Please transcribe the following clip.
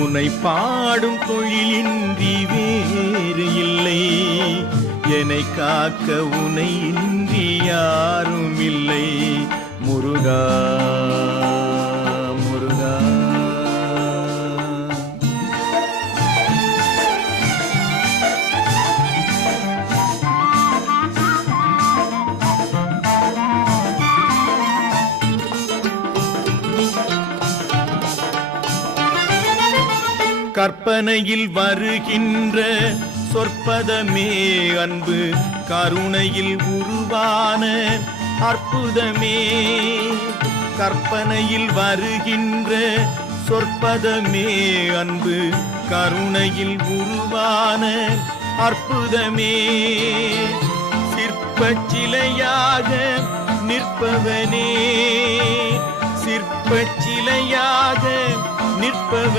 உன்னை பாடும் தொழிலின்றி வேறு இல்லை. என்னை காக்க உன்னை இன்றி யாரும் இல்லை. முருகா முருகா. கற்பனையில் வருகின்ற சொற்பதமே அன்பு, கருணையில் உருவான அற்புதமே. கற்பனையில் வருகின்ற சொற்பதமே அன்பு, கருணையில் உருவான அற்புதமே. சிற்பச் சிலையாக நிற்பவனே, சிற்பச் சிலையாக நிற்பவனே.